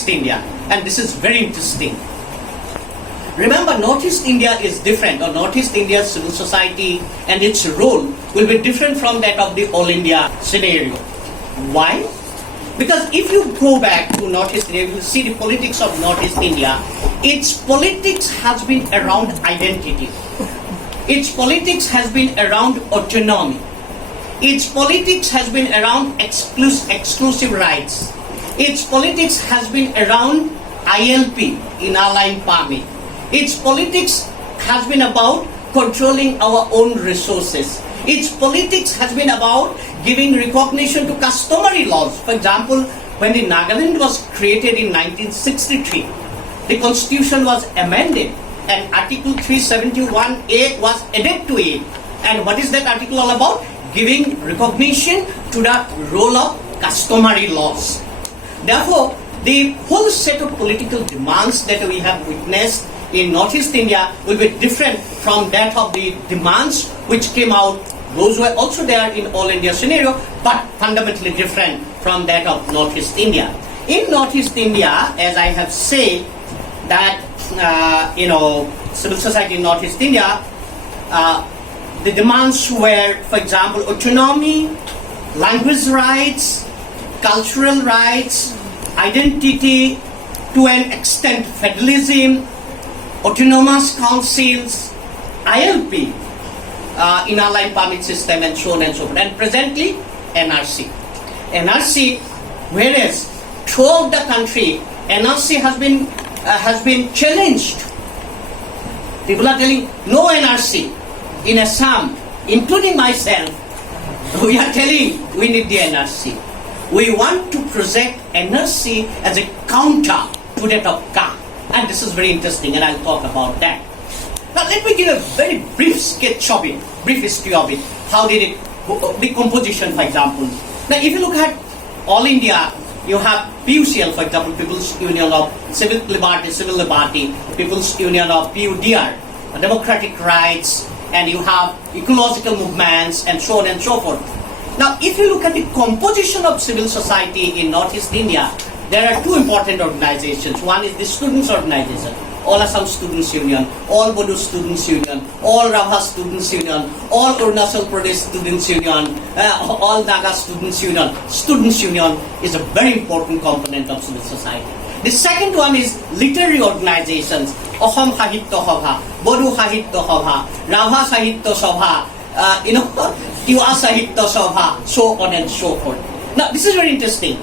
Northeast India, and this is very interesting. Remember, Northeast India is different, or Northeast India's civil society and its role will be different from that of the All India scenario. Why? Because if you go back to Northeast India, you will see the politics of Northeast India. Its politics has been around identity. Its politics has been around autonomy. Its politics has been around exclusive rights. Its politics has been around ILP, inner-line permit. Its politics has been about controlling our own resources. Its politics has been about giving recognition to customary laws. For example, when the Nagaland was created in 1963, the constitution was amended and Article 371A was added to it. And what is that article all about? Giving recognition to the role of customary laws. Therefore, the whole set of political demands that we have witnessed in Northeast India will be different from that of the demands which came out. Those were also there in All India scenario, but fundamentally different from that of Northeast India. In Northeast India, as I have said, that civil society in Northeast India, the demands were, for example, autonomy, language rights, cultural rights, identity, to an extent federalism, autonomous councils, ILP, inner-line permit system, and so on and so forth. And presently, NRC. NRC, whereas throughout the country, NRC has been challenged. People are telling no NRC. In Assam, including myself, we are telling we need the NRC. We want to project NRC as a counter to that of CA. And this is very interesting, and I'll talk about that. Now, let me give a very brief sketch of it, brief history of it. How did it, the composition, for example. Now, if you look at All India, you have PUCL, for example, People's Union of Civil Liberty, People's Union of PUDR, Democratic Rights, and you have ecological movements, and so on and so forth. Now, if you look at the composition of civil society in Northeast India, there are two important organizations. One is the Students' Organization, All Assam Students' Union, All Bodo Students' Union, All Rabha Students' Union, All Arunachal Pradesh Students' Union, All Naga Students' Union. Students' Union is a very important component of civil society. The second one is literary organizations, Assam Sahitya Sabha, Bodo Sahitya Sabha, Rabha Sahitya Sabha, Tiwa Sahitya Sabha, so on and so forth. Now, this is very interesting.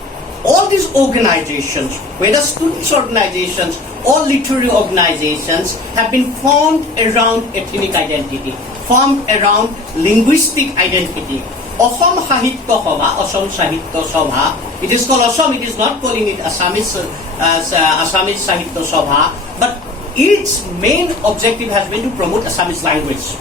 All these organizations, whether students' organizations or literary organizations, have been formed around ethnic identity, formed around linguistic identity. Assam Sahitya Sabha, Assam Sahitya Sabha, it is called Assam, it is not calling it Assamese Sahitya Sabha, but its main objective has been to promote Assamese language.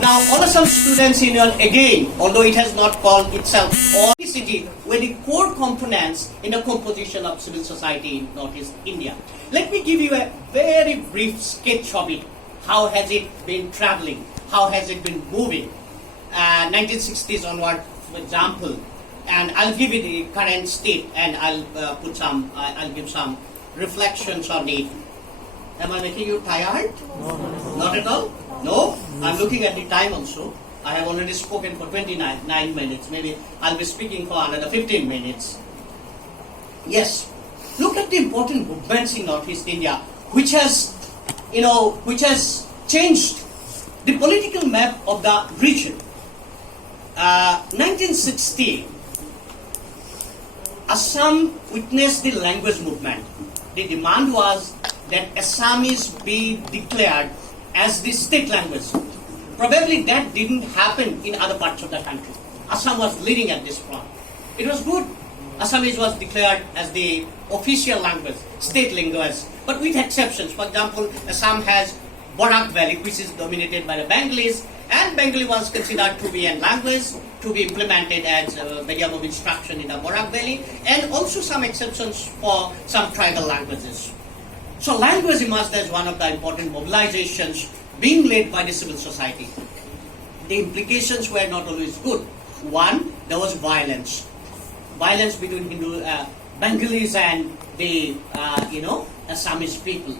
Now, All Assam Students' Union, again, although it has not called itself All City, were the core components in the composition of civil society in Northeast India. Let me give you a very brief sketch of it. How has it been traveling? How has it been moving? 1960s onward, for example, and I'll give you the current state, and I'll give some reflections on it. Am I making you tired? No. Not at all? No? I'm looking at the time also. I have already spoken for 29 minutes. Maybe I'll be speaking for another 15 minutes. Yes. Look at the important movements in Northeast India, which has changed the political map of the region. 1960, Assam witnessed the language movement. The demand was that Assamese be declared as the state language. Probably that didn't happen in other parts of the country. Assam was leading at this point. It was good. Assamese was declared as the official language, state language, but with exceptions. For example, Assam has Barak Valley, which is dominated by the Bengalis, and Bengali was considered to be a language to be implemented as a medium of instruction in the Barak Valley, and also some exceptions for some tribal languages. So language emerged as one of the important mobilizations being led by the civil society. The implications were not always good. One, there was violence. Violence between Bengalis and the Assamese people.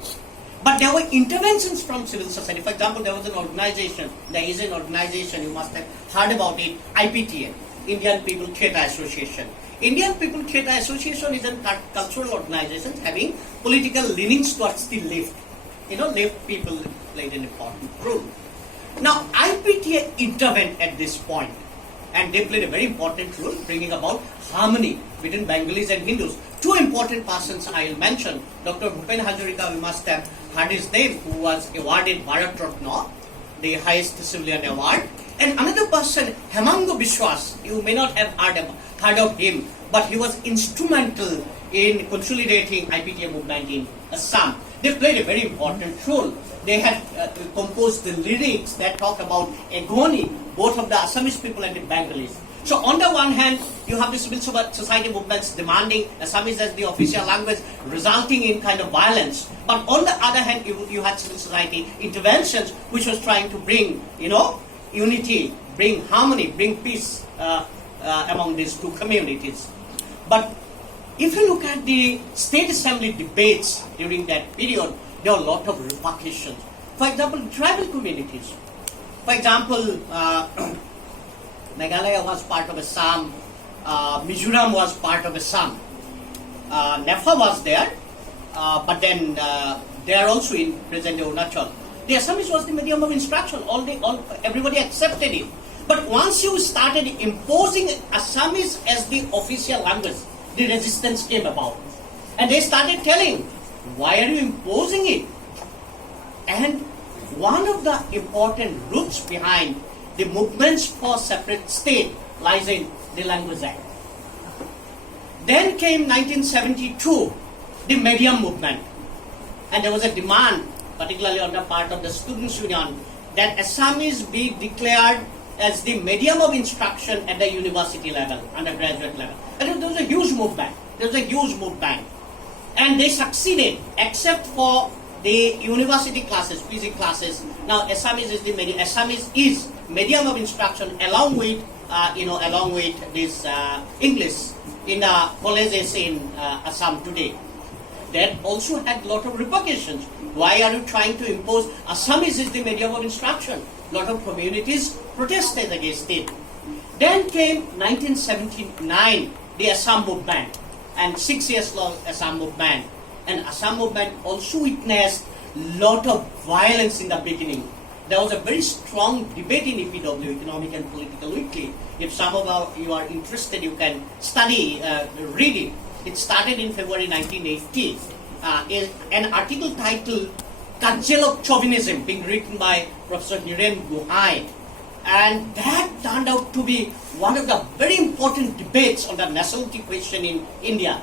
But there were interventions from civil society. For example, there was an organization, there is an organization, you must have heard about it, IPTA, Indian People Theatre Association. Indian People Theatre Association is a cultural organization having political leanings towards the left. Left people played an important role. Now, IPTA intervened at this point, and they played a very important role bringing about harmony between Bengalis and Hindus. Two important persons I will mention. Dr. Bhupen Hazarika, we must have heard his name, who was awarded Bharat Ratna, the highest civilian award. And another person, Hemango Biswas, you may not have heard of him, but he was instrumental in consolidating IPTA movement in Assam. They played a very important role. They had composed the lyrics that talk about agony, both of the Assamese people and the Bengalis. So on the one hand, you have the civil society movements demanding Assamese as the official language, resulting in kind of violence. But on the other hand, you had civil society interventions, which was trying to bring, unity, bring harmony, bring peace among these two communities. But if you look at the state assembly debates during that period, there were a lot of repercussions. For example, tribal communities. For example, Meghalaya was part of Assam, Mizoram was part of Assam, Nepal was there, but then they are also in present Arunachal. The Assamese was the medium of instruction, everybody accepted it. But once you started imposing Assamese as the official language, the resistance came about. And they started telling, why are you imposing it? And one of the important roots behind the movements for separate state lies in the Language Act. Then came 1972, the medium movement. And there was a demand, particularly on the part of the Students' Union, that Assamese be declared as the medium of instruction at the university level, undergraduate level. And there was a huge movement. And they succeeded, except for the university classes, PG classes. Now, Assamese is medium of instruction along with this English in the colleges in Assam today. That also had a lot of repercussions. Why are you trying to impose Assamese is the medium of instruction? A lot of communities protested against it. Then came 1979, the Assam Movement, and 6 years long Assam Movement. And Assam Movement also witnessed a lot of violence in the beginning. There was a very strong debate in EPW, Economic and Political Weekly. If some of you are interested, you can study, read it. It started in February 1980. An article titled Kajal of Chauvinism, being written by Professor Hiren Guhai. And that turned out to be one of the very important debates on the nationality question in India.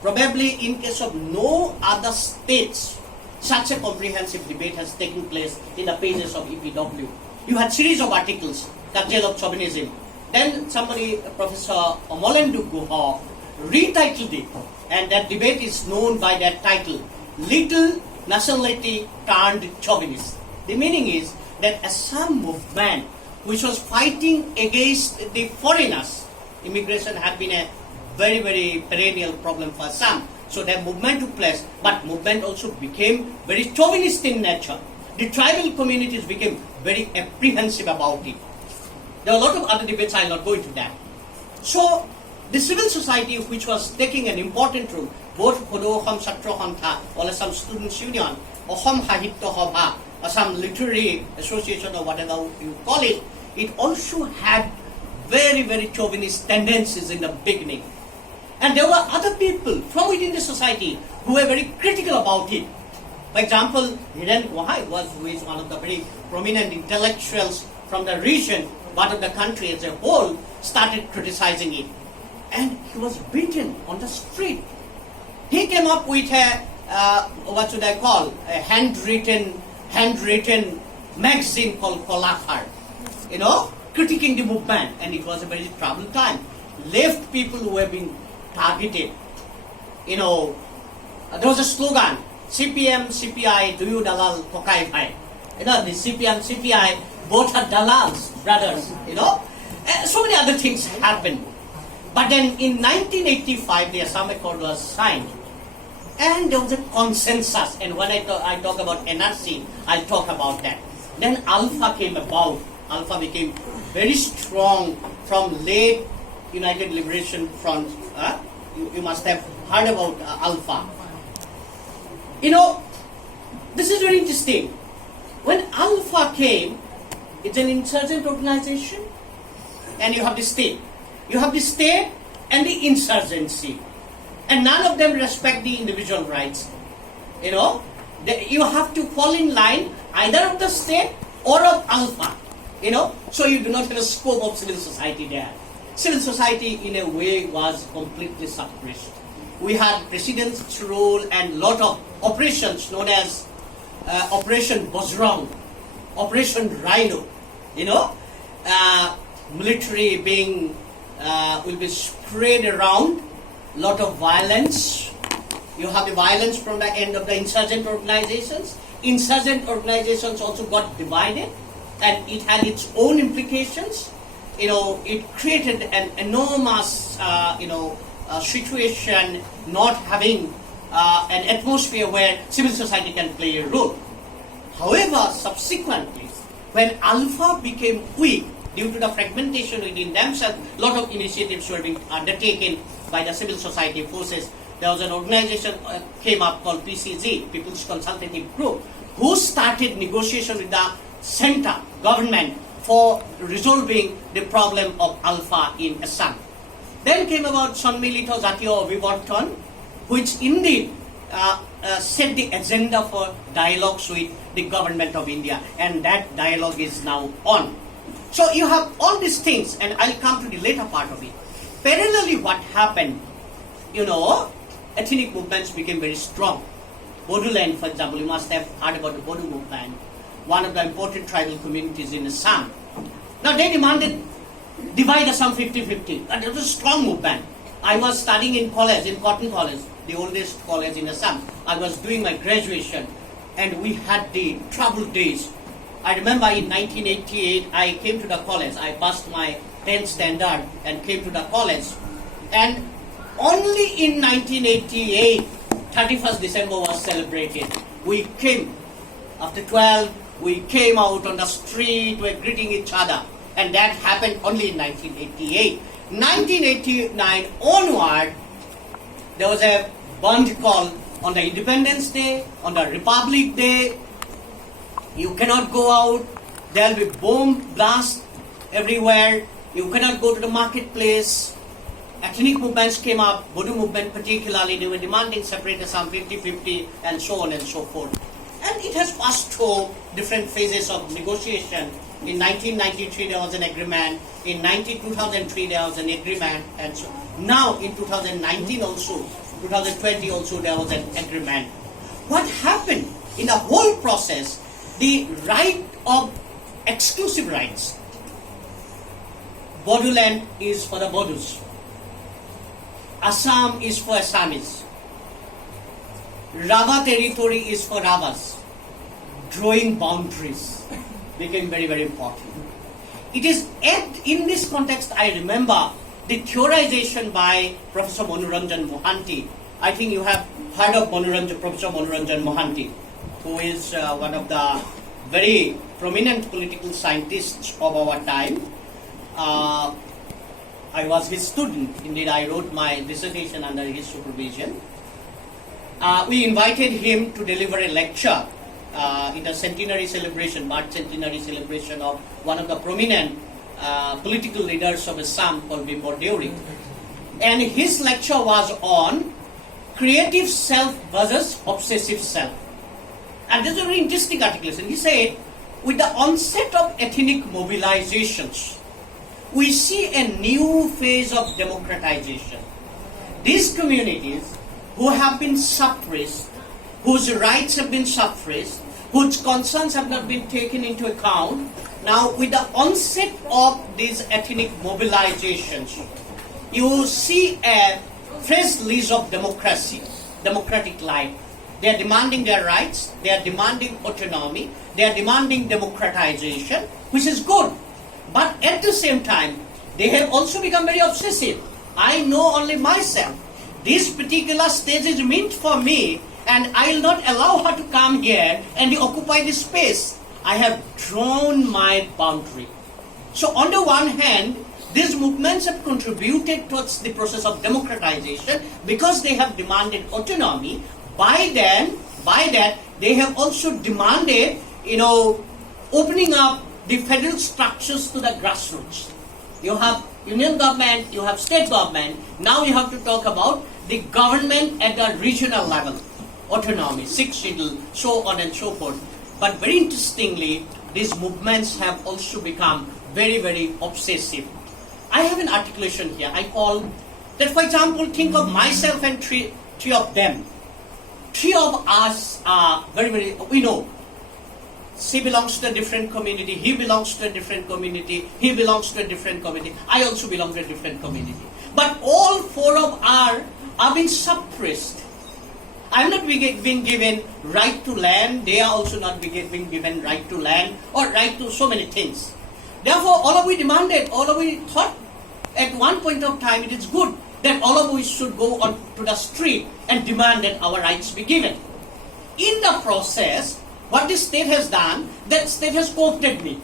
Probably in case of no other states, such a comprehensive debate has taken place in the pages of EPW. You had series of articles, Kajal of Chauvinism. Then somebody, Professor Omolendu Guha, retitled it, and that debate is known by that title, Little Nationality Turned Chauvinist. The meaning is that Assam movement, which was fighting against the foreigners, immigration had been a very, very perennial problem for Assam. So that movement took place, but movement also became very chauvinist in nature. The tribal communities became very apprehensive about it. There are a lot of other debates, I will not go into that. So the civil society, which was taking an important role, both Hodo Assam Chatra Sangha, All Assam Students' Union, Assam Sahitya Sabha, Assam Literary Association, or whatever you call it, it also had very, very chauvinist tendencies in the beginning. And there were other people from within the society who were very critical about it. For example, Hiren Guhai who is one of the very prominent intellectuals from the region, part of the country as a whole, started criticizing it. And he was beaten on the street. He came up with a handwritten magazine called Kolakar, critiquing the movement. And it was a very troubled time. Left people who were being targeted. There was a slogan, CPM, CPI, do you dalal tokai bhai. The CPM, CPI, both are dalals, brothers, So many other things happened. But then in 1985, the Assam Accord was signed, and there was a consensus. And when I talk about NRC, I'll talk about that. Then Alpha came about. Alpha became very strong from late United Liberation Front. You must have heard about Alpha. You know, this is very interesting. When Alpha came, it's an insurgent organization, and you have the state. You have the state and the insurgency, and none of them respect the individual rights. You know, you have to fall in line either of the state or of Alpha. You know, so you do not have a scope of civil society there. Civil society, in a way, was completely suppressed. We had president's role and lot of operations known as Operation Bajrang, Operation Rhino. You know, military being will be spread around, lot of violence. You have the violence from the end of the insurgent organizations. Insurgent organizations also got divided, and it had its own implications. You know, it created an enormous, situation, not having an atmosphere where civil society can play a role. However, subsequently, when Alpha became weak due to the fragmentation within themselves, a lot of initiatives were being undertaken by the civil society forces. There was an organization came up called PCG, People's Consultative Group, who started negotiation with the center government for resolving the problem of Alpha in Assam. Then came about Sonnmilito Jatiyo Abhibarton, which indeed set the agenda for dialogues with the government of India, and that dialogue is now on. So you have all these things, and I'll come to the later part of it. Parallelly, what happened, you know, ethnic movements became very strong. Bodoland, for example, you must have heard about the Bodo movement, one of the important tribal communities in Assam. Now they demanded divide Assam 50-50. And it was a strong movement. I was studying in college, in Cotton College, the oldest college in Assam. I was doing my graduation, and we had the troubled days. I remember in 1988, I came to the college. I passed my 10th standard and came to the college. And only in 1988, 31st December was celebrated. We came, after 12, we came out on the street, we were greeting each other. And that happened only in 1988. 1989 onward, there was a band call on the Independence Day, on the Republic Day. You cannot go out. There will be bomb blast everywhere. You cannot go to the marketplace. Ethnic movements came up, Bodo movement particularly, they were demanding separate Assam 50-50 and so on and so forth. And it has passed through different phases of negotiation. In 1993 there was an agreement, in 2003 there was an agreement, and so now in 2019 also, 2020 also there was an agreement. What happened in the whole process, the right of exclusive rights. Bodoland is for the Bodus. Assam is for Assamese. Rava territory is for Ravas. Drawing boundaries became very, very important. It is in this context I remember the theorization by Professor Manoranjan Mohanty. I think you have heard of Professor Manoranjan Mohanty, who is one of the very prominent political scientists of our time. I was his student. Indeed, I wrote my dissertation under his supervision. We invited him to deliver a lecture in the centenary celebration, March centenary celebration of one of the prominent political leaders of Assam called Bimbor Deuri. And his lecture was on creative self versus obsessive self. And this is a very interesting articulation. He said, with the onset of ethnic mobilizations, we see a new phase of democratization. These communities who have been suppressed, whose rights have been suppressed, whose concerns have not been taken into account, now with the onset of these ethnic mobilizations, you see a fresh lease of democracy, democratic life. They are demanding their rights, they are demanding autonomy, they are demanding democratization, which is good. But at the same time, they have also become very obsessive. I know only myself. This particular stage is meant for me, and I will not allow her to come here and occupy this space. I have drawn my boundary. So on the one hand, these movements have contributed towards the process of democratization because they have demanded autonomy. By that, they have also demanded, opening up the federal structures to the grassroots. You have union government, you have state government. Now you have to talk about the government at the regional level, autonomy, sixth schedule, so on and so forth. But very interestingly, these movements have also become very, very obsessive. I have an articulation here. I call that, for example, think of myself and three of them. Three of us are very, very, we know. She belongs to a different community, he belongs to a different community, he belongs to a different community, I also belong to a different community. But all four of us are being suppressed. I'm not being given right to land, they are also not being given right to land or right to so many things. Therefore, all of we demanded, all of we thought at one point of time it is good that all of us should go on to the street and demand that our rights be given. In the process, what the state has done, that state has co-opted me.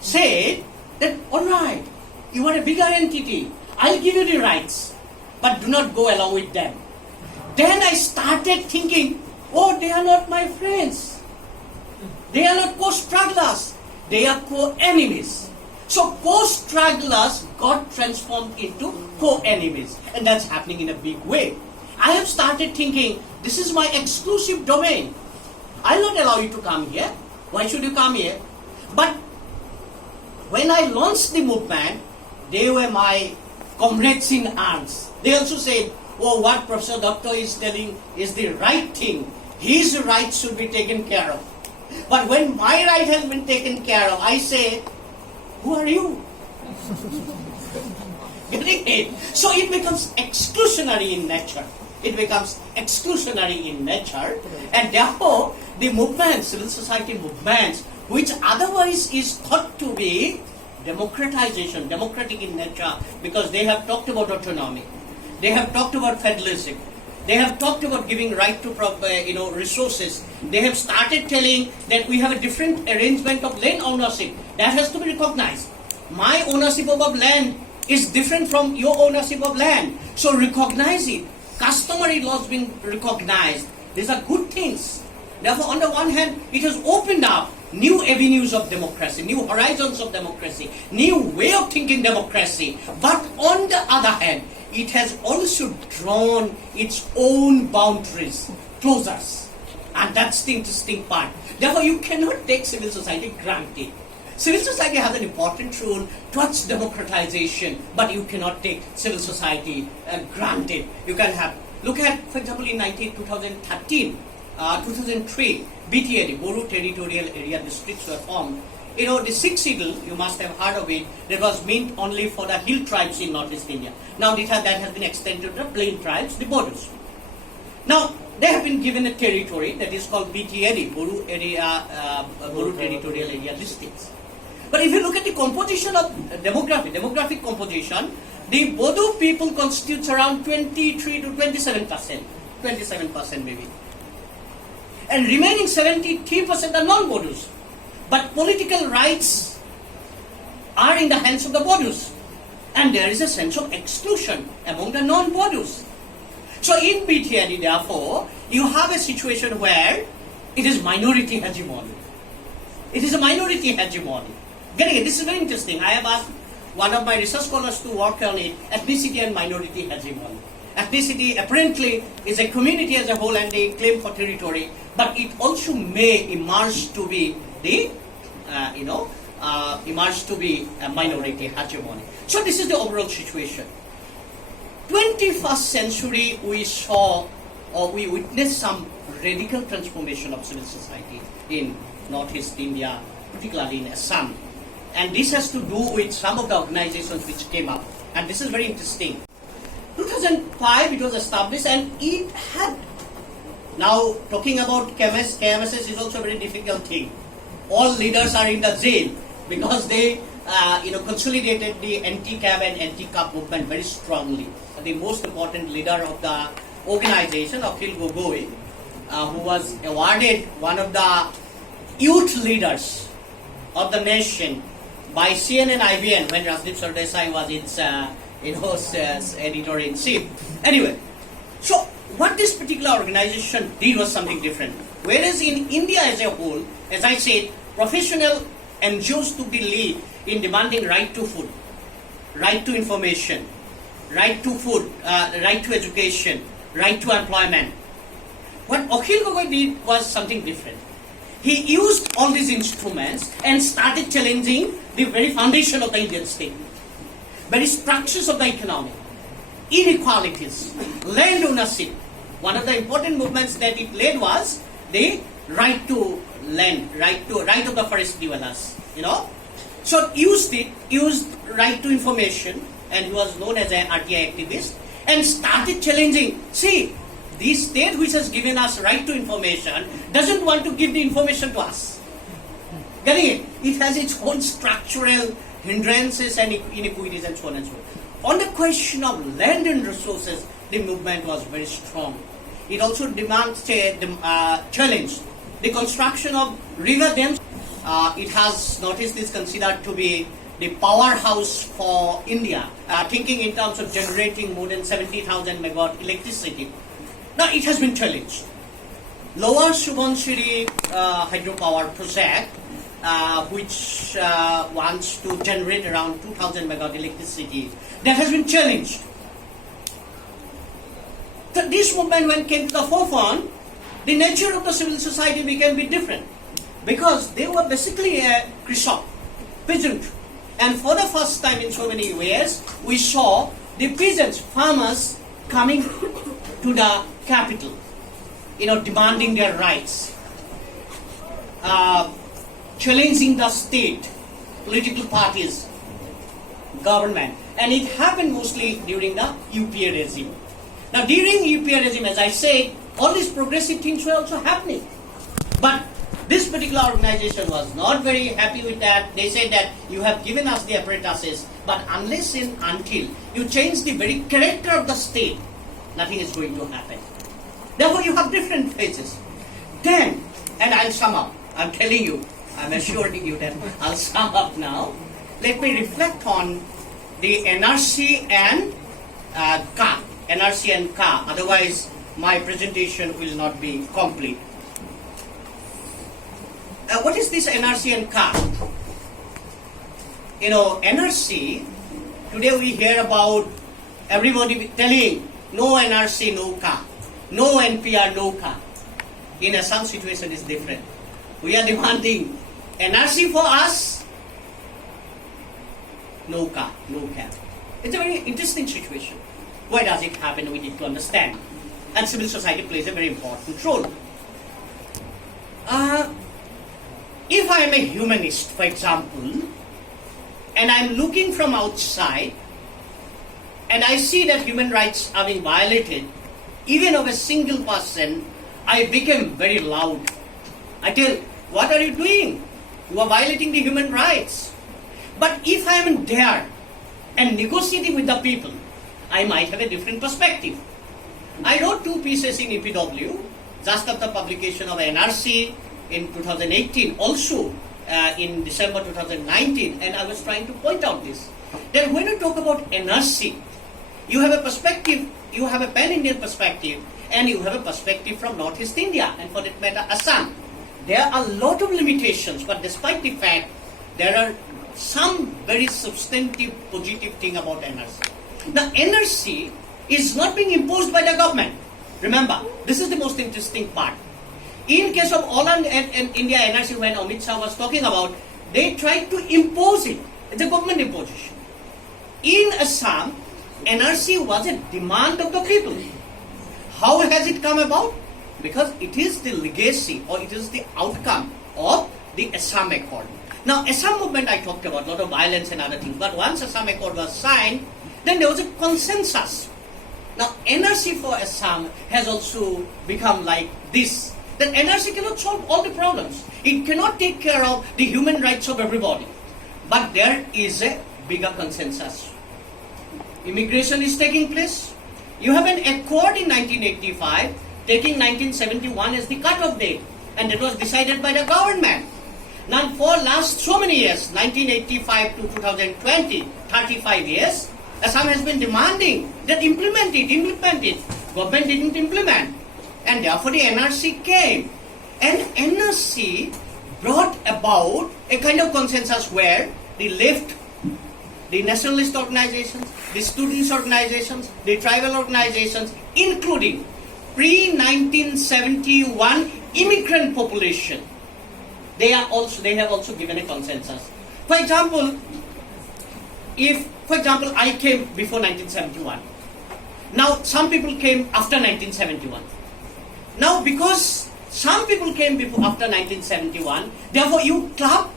Said that, all right, you are a bigger entity, I'll give you the rights, but do not go along with them. Then I started thinking, oh, they are not my friends. They are not co-strugglers. They are co-enemies. So co-strugglers got transformed into co-enemies. And that's happening in a big way. I have started thinking, this is my exclusive domain. I'll not allow you to come here. Why should you come here? But when I launched the movement, they were my comrades in arms. They also said, oh, what Professor Doctor is telling is the right thing. His rights should be taken care of. But when my right has been taken care of, I say, who are you? Getting it? So it becomes exclusionary in nature. It becomes exclusionary in nature, and therefore the movements, civil society movements, which otherwise is thought to be democratization, democratic in nature, because they have talked about autonomy, they have talked about federalism, they have talked about giving right to resources. They have started telling that we have a different arrangement of land ownership. That has to be recognized. My ownership of land is different from your ownership of land. So recognize it. Customary laws being recognized. These are good things. Therefore, on the one hand, it has opened up new avenues of democracy, new horizons of democracy, new way of thinking democracy. But on the other hand, it has also drawn its own boundaries, closures. And that's the interesting part. Therefore, you cannot take civil society granted. Civil society has an important role towards democratization, but you cannot take civil society granted. You can have, look at, for example, in 2013, 2003, BTAD, Boru Territorial Area Districts were formed. The sixth schedule, you must have heard of it, that was meant only for the hill tribes in Northeast India. Now that has been extended to the plain tribes, the Bodus. Now, they have been given a territory that is called BTAD, Boru Territorial Area Districts. But if you look at the composition of demographic composition, the Bodu people constitutes around 23 to 27% maybe. And remaining 73% are non-Bodus. But political rights are in the hands of the Bodus. And there is a sense of exclusion among the non-Bodus. So in BTAD, therefore, you have a situation where it is minority hegemony. It is a minority hegemony. Getting it? This is very interesting. I have asked one of my research scholars to work on it, ethnicity and minority hegemony. Ethnicity apparently is a community as a whole and they claim for territory, but it also may emerge to be the, emerge to be a minority hegemony. So this is the overall situation. 21st century we saw or we witnessed some radical transformation of civil society in Northeast India, particularly in Assam. And this has to do with some of the organizations which came up. And this is very interesting. 2005 it was established and it had, now talking about KMSS is also a very difficult thing. All leaders are in the jail because they consolidated the anti-cab and anti-cup movement very strongly. The most important leader of the organization, Akhil Gogoi, who was awarded one of the youth leaders of the nation by CNN IBN when Rajdeep Sardesai was its editor-in-chief. Anyway, so what this particular organization did was something different. Whereas in India as a whole, as I said, professional NGOs took the lead in demanding right to food, right to information, right to food, right to education, right to employment. What Akhil Gogoi did was something different. He used all these instruments and started challenging the very foundation of the Indian state, very structures of the economy, inequalities, land ownership. One of the important movements that it led was the right to land, right of the forest dwellers, So used right to information, and he was known as an RTI activist, and started challenging, see, the state which has given us right to information doesn't want to give the information to us. Getting it? It has its own structural hindrances and inequities and so on and so forth. On the question of land and resources, the movement was very strong. It also challenged the construction of river dams. It has Northeast is considered to be the powerhouse for India, thinking in terms of generating more than 70,000 megawatt electricity. Now it has been challenged. Lower Subansiri hydropower project, which wants to generate around 2,000 megawatt electricity, that has been challenged. So this movement, when came to the forefront, the nature of the civil society became a bit different, because they were basically a Krishak, peasant. And for the first time in so many years, we saw the peasants, farmers, coming to the capital, demanding their rights, challenging the state, political parties, government. And it happened mostly during the UPA regime. Now, during UPA regime, as I said, all these progressive things were also happening. But this particular organization was not very happy with that. They said that you have given us the apparatuses, but unless and until you change the very character of the state, nothing is going to happen. Therefore, you have different phases. Then, and I'll sum up. I'm telling you, I'm assuring you that I'll sum up now. Let me reflect on the NRC and CA. NRC and CA. Otherwise, my presentation will not be complete. What is this NRC and CA? NRC, today we hear about everybody telling no NRC, no CA, no NPR, no CA. In Assam, situation is different. We are demanding NRC for us, no CA, no CAP. It's a very interesting situation. Why does it happen? We need to understand. And civil society plays a very important role. If I am a humanist, for example, and I am looking from outside, and I see that human rights are being violated, even of a single person, I become very loud. I tell, what are you doing? You are violating the human rights. But if I am there and negotiating with the people, I might have a different perspective. I wrote 2 pieces in EPW, just after publication of NRC in 2018, also in December 2019, and I was trying to point out this. That when you talk about NRC, you have a perspective, you have a pan-Indian perspective, and you have a perspective from Northeast India, and for that matter, Assam. There are a lot of limitations, but despite the fact, there are some very substantive positive thing about NRC. The NRC is not being imposed by the government. Remember, this is the most interesting part. In case of All India NRC, when Amit Shah was talking about, they tried to impose it. It's a government imposition. In Assam, NRC was a demand of the people. How has it come about? Because it is the legacy, or it is the outcome of the Assam Accord. Now, Assam Movement I talked about, a lot of violence and other things, but once Assam Accord was signed, then there was a consensus. Now, NRC for Assam has also become like this, that NRC cannot solve all the problems. It cannot take care of the human rights of everybody. But there is a bigger consensus. Immigration is taking place. You have an accord in 1985 taking 1971 as the cut-off date, and it was decided by the government. Now for last so many years, 1985 to 2020, 35 years, Assam has been demanding that implement it. Government didn't implement, and therefore the NRC came. And NRC brought about a kind of consensus where the left, the nationalist organizations, the students organizations, the tribal organizations, including pre-1971 immigrant population, they have also given a consensus. For example, I came before 1971. Now some people came after 1971. Now because some people came after 1971, therefore you club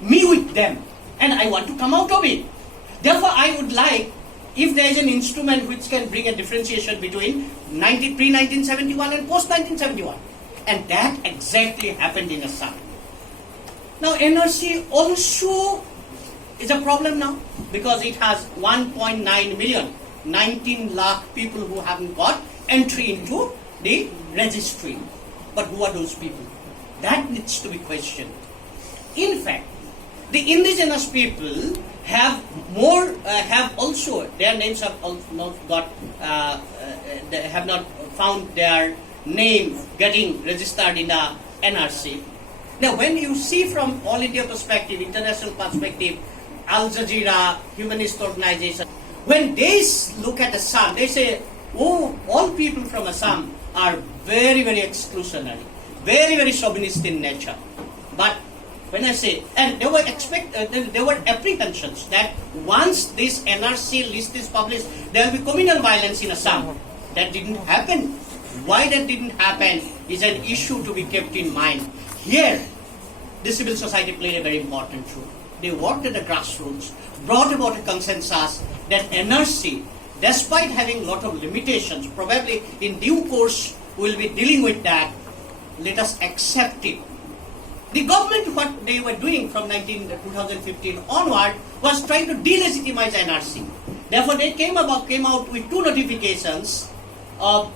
me with them, and I want to come out of it. Therefore I would like, if there is an instrument which can bring a differentiation between pre-1971 and post-1971. And that exactly happened in Assam. Now NRC also is a problem now because it has 1.9 million, 19 lakh people who haven't got entry into the registry. But who are those people? That needs to be questioned. In fact, the indigenous people have also, their names have not got, they have not found their name getting registered in the NRC. Now when you see from all India perspective, international perspective, Al Jazeera, humanist organization, when they look at Assam, they say, oh, all people from Assam are very, very exclusionary, very, very chauvinist in nature. But when I say, and there were apprehensions that once this NRC list is published, there will be communal violence in Assam. That didn't happen. Why that didn't happen is an issue to be kept in mind. Here, the civil society played a very important role. They worked at the grassroots, brought about a consensus that NRC, despite having a lot of limitations, probably in due course we'll be dealing with that, let us accept it. The government, what they were doing from 2015 onward, was trying to delegitimize NRC. Therefore, they came out with two notifications of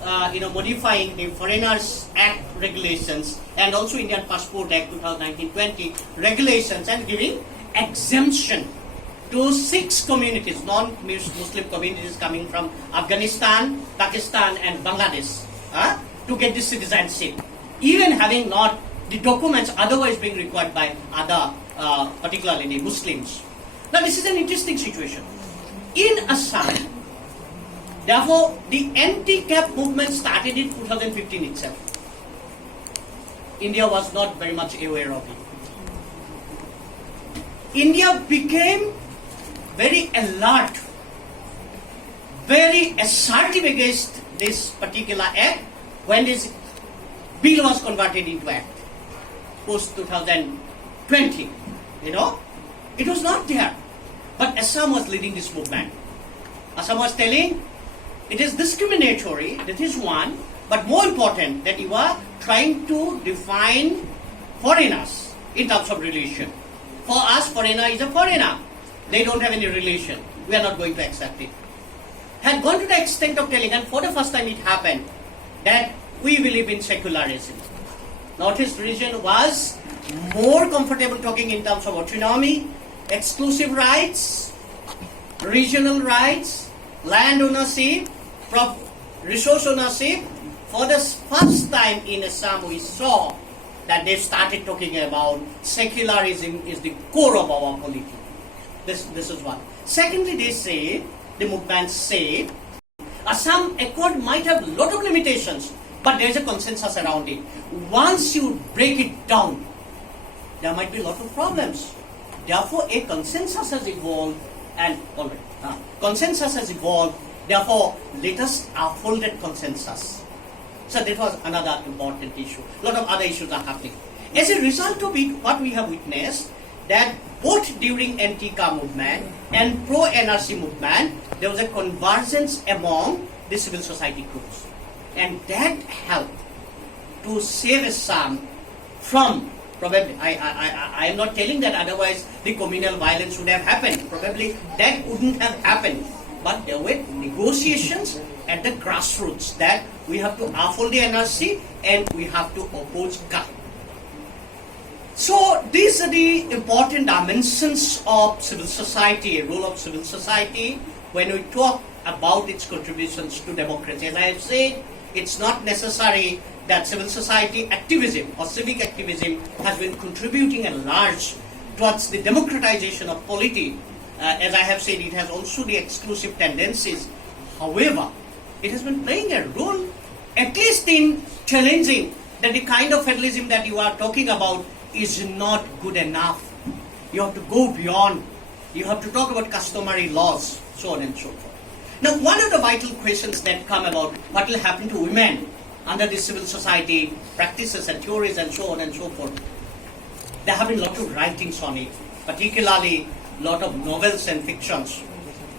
modifying the Foreigners Act regulations and also Indian Passport Act 2019-20 regulations and giving exemption to 6 communities, non-Muslim communities coming from Afghanistan, Pakistan and Bangladesh to get this citizenship, even having not the documents otherwise being required by other, particularly the Muslims. Now this is an interesting situation. In Assam, therefore, the anti-cap movement started in 2015 itself. India was not very much aware of it. India became very alert, very assertive against this particular act when this bill was converted into act post 2020. It was not there. But Assam was leading this movement. Assam was telling it is discriminatory, that is one, but more important that you are trying to define foreigners in terms of relation. For us, foreigner is a foreigner. They don't have any relation. We are not going to accept it. Had gone to the extent of telling, and for the first time it happened, that we believe in secularism. Northeast region was more comfortable talking in terms of autonomy, exclusive rights, regional rights, land ownership, resource ownership. For the first time in Assam, we saw that they started talking about secularism is the core of our polity. This is one. Secondly, the movement say, Assam Accord might have a lot of limitations, but there is a consensus around it. Once you break it down, there might be a lot of problems. Therefore, a consensus has evolved, and already consensus has evolved. Therefore, let us uphold that consensus. So that was another important issue. A lot of other issues are happening. As a result of it, what we have witnessed, that both during anti-car movement and pro-NRC movement, there was a convergence among the civil society groups. And that helped to save Assam from Probably, I am not telling that otherwise the communal violence would have happened. Probably that wouldn't have happened. But there were negotiations at the grassroots that we have to uphold the NRC and we have to oppose CAF. So these are the important dimensions of civil society, role of civil society when we talk about its contributions to democracy. As I have said, it's not necessary that civil society activism or civic activism has been contributing at large towards the democratization of polity. As I have said, it has also the exclusive tendencies. However, it has been playing a role, at least in challenging that the kind of federalism that you are talking about is not good enough. You have to go beyond. You have to talk about customary laws, so on and so forth. Now, one of the vital questions that come about what will happen to women under the civil society practices and theories and so on and so forth. There have been a lot of writings on it, particularly a lot of novels and fictions.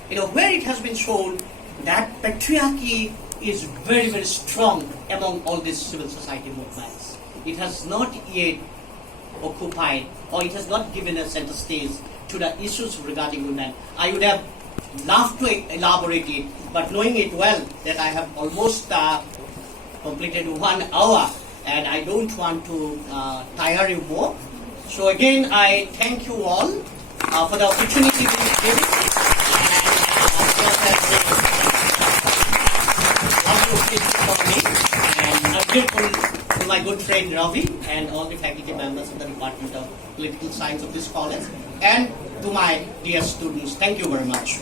Where it has been shown that patriarchy is very, very strong among all these civil society movements. It has not yet occupied, or it has not given a center stage to the issues regarding women. I would have loved to elaborate it, but knowing it well that I have almost completed 1 hour and I don't want to tire you more. So again, I thank you all for the opportunity to be given. And I'm grateful to my good friend Ravi and all the faculty members of the Department of Political Science of this college, and to my dear students. Thank you very much.